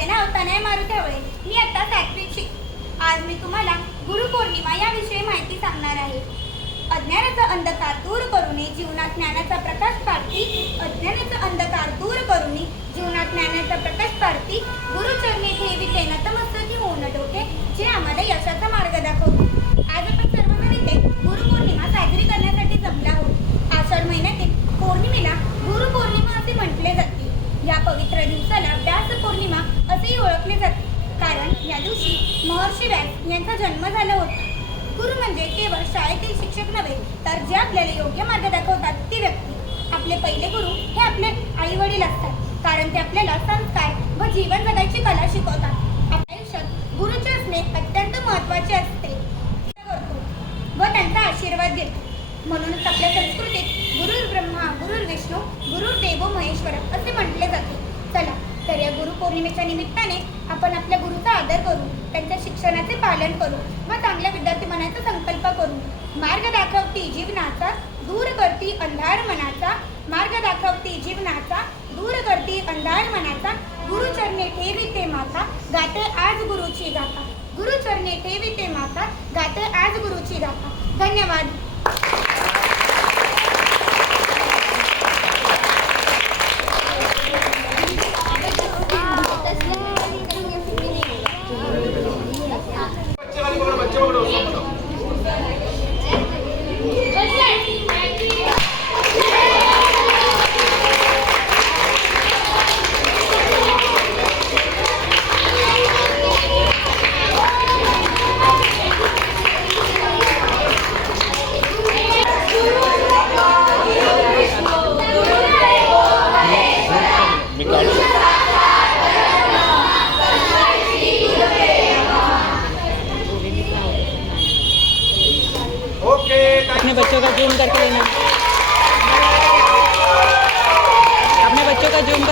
माझे नाव तनय मारुती हवळे. मी आता सातवीत आज मी तुम्हाला गुरुपौर्णिमा याविषयी माहिती सांगणार आहे. अज्ञानाचा अंधकार दूर करूनही जीवनात ज्ञानाचा प्रकाश पाडती. अज्ञानाचा अंधकार दूर करूनही जीवनात ज्ञानाचा प्रकाश पाडती. गुरुचरणी ठेविते नतमस्तकी होऊन डोके, जे आम्हाला यशाचा मार्ग दाखवतो. आज आपण सर्वजण इथे गुरुपौर्णिमा साजरी करण्यासाठी जमले आहोत. आषाढ महिन्यातील पौर्णिमेला गुरुपौर्णिमा असे म्हटले जाते. या पवित्र दिवसाला व्यास पौर्णिमा असेही ओळखले जाते, कारण या दिवशी महर्षी व्यास यांचा जन्म झाला होता. गुरु म्हणजे केवळ शाळेतील शिक्षक नव्हे, तर जे आपल्याला योग्य मार्ग दाखवतात ती व्यक्ती. आपले पहिले गुरु हे आपले आई वडील असतात, कारण ते आपल्याला संस्कार व जीवन जगायची कला शिकवतात. आपल्या आयुष्यात गुरुचे असणे अत्यंत महत्त्वाचे असते व त्यांचा आशीर्वाद घेतो. म्हणूनच आपल्या संस्कृतीत गुरुर् ब्रह्मा गुरुर्विष्णू गुरुर्देव महेश्वर असे म्हटले जाते. चला तर या गुरुपौर्णिमेच्या निमित्ताने आपण आपल्या गुरुचा आदर करू, त्यांच्या शिक्षणाचे पालन करू व चांगल्या विद्यार्थी बनायचा संकल्प करू. मार्ग दाखवती जीवनाचा, दूर करती अंधार मनाचा. मार्ग दाखवती जीवनाचा, दूर करती अंधार मनाचा. गुरुचरणी ठेविते माता, गाते आज गुरुची गाथा. गुरुचरणी ठेविते माता, गाते आज गुरुची गाथा. धन्यवाद. अपने बच्चों का जूम करके लेना, अपने बच्चों का जूम